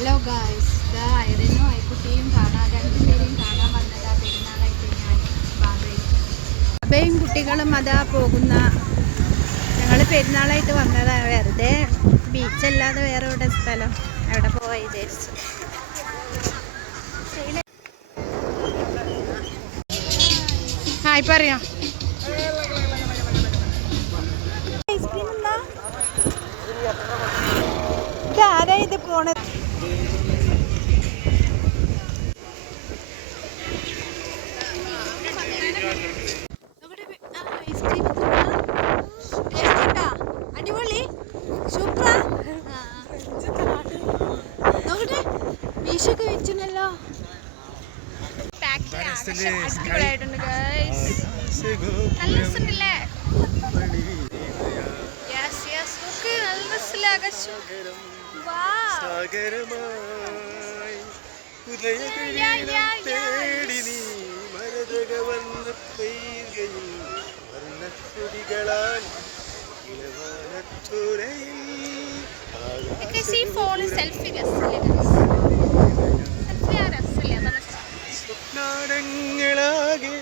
Hello guys, ഐറിനും ഐക്കുട്ടിയും കാണാൻ രണ്ടുപേരെയും കാണാൻ വന്നതാ പെരുന്നാളായിട്ട് ഞാൻ ബാബയും കുട്ടികളും അതാ പോകുന്ന. ഞങ്ങൾ പെരുന്നാളായിട്ട് വന്നതാ. വെറുതെ ബീച്ചല്ലാതെ വേറെ എവിടെ സ്ഥലം എവിടെ പോവാ വിചാരിച്ചു. ഹായ് പറയാം. ഐസ്ക്രീം എന്താ ഇതാരാ ഇത് പോണത്? അടിപൊളി സൂപ്പറാ. നോക്കട്ടെ മീശൊക്കെ വെച്ചിനല്ലോ. അടിപൊളിയായിട്ടുണ്ട് ഗൈസ്. നല്ല രസമുണ്ടല്ലേ? യെസ് യെസ്, നോക്ക് നല്ല രസമില്ല ആകാശം. സ്വപ്നാടങ്ങളാകെ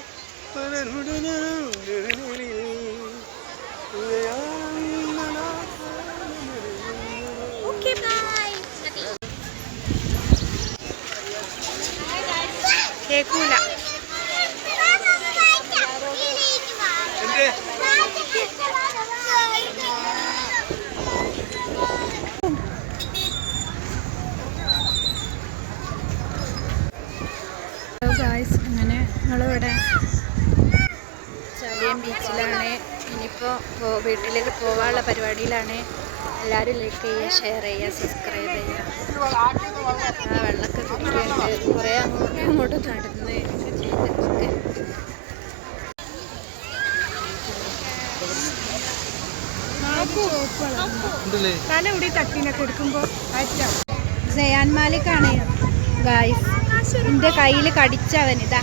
കേക്കൂല. അങ്ങനെ ഞങ്ങളിവിടെ ചാലിയം ബീച്ചിലാണ്. ഇനിയിപ്പോൾ വീട്ടിലേക്ക് പോകാനുള്ള പരിപാടിയിലാണ്. എല്ലാവരും ലൈക്ക് ചെയ്യുക, ഷെയർ ചെയ്യുക, സബ്സ്ക്രൈബ് ചെയ്യുക. വെള്ളമൊക്കെ കുടിക്കുന്നുണ്ട്. കുറേ അങ്ങോട്ടും ഇങ്ങോട്ടും നടന്ന് ചെയ്തിട്ടൊക്കെ. തല ഇവിടെ തട്ടിനൊക്കെ എടുക്കുമ്പോൾ സയാൻ മാലിക്കാണ് ഗായ്സ്. എൻ്റെ കയ്യിൽ കടിച്ചവൻ. ഇതാ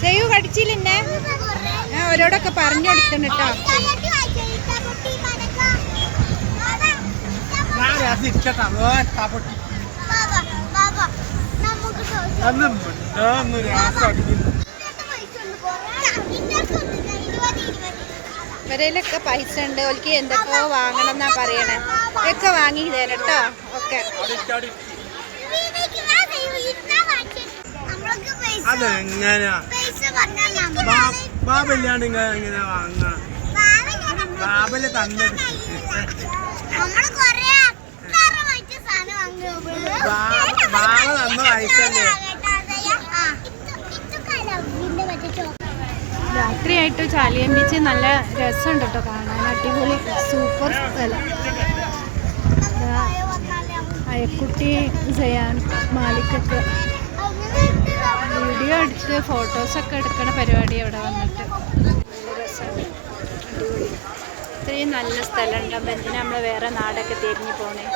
സേവ് കടിച്ചില്ലെന്നെ. ഞാൻ അവരോടൊക്കെ പറഞ്ഞു കൊടുക്കണം കേട്ടോ. ഇവരയിലൊക്കെ പൈസ ഉണ്ട്. ഓൽക്ക് എന്തൊക്കെയോ വാങ്ങണം എന്നാ പറയണേ. ഒക്കെ വാങ്ങി തരാം കേട്ടോ. ഓക്കെ. അതെങ്ങനെയാ ബാബല്ലാണ്ട് എങ്ങനെ വാങ്ങാ? ബാബല് തന്നത് ബാബ തന്ന പൈസല്ലേ. രാത്രിയായിട്ട് ചാലിയം ബീച്ച് നല്ല രസമുണ്ട് കേട്ടോ കാണാൻ. അടിപൊളി സൂപ്പർ സ്ഥലം. അയക്കുട്ടി സയാൻ മാലിക്കൊക്കെ വീഡിയോ എടുത്ത് ഫോട്ടോസൊക്കെ എടുക്കണ പരിപാടി അവിടെ വന്നിട്ട് നല്ല രസമാണ്. അടിപൊളി. ഇത്രയും നല്ല സ്ഥലം ഉണ്ടാകുമ്പോൾ എന്തിനാ നമ്മൾ വേറെ നാടൊക്കെ തിരിഞ്ഞു പോണേ?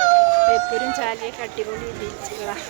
എപ്പോഴും ചാലിയൊക്കെ അടിപൊളി ബീച്ചുകളാണ്.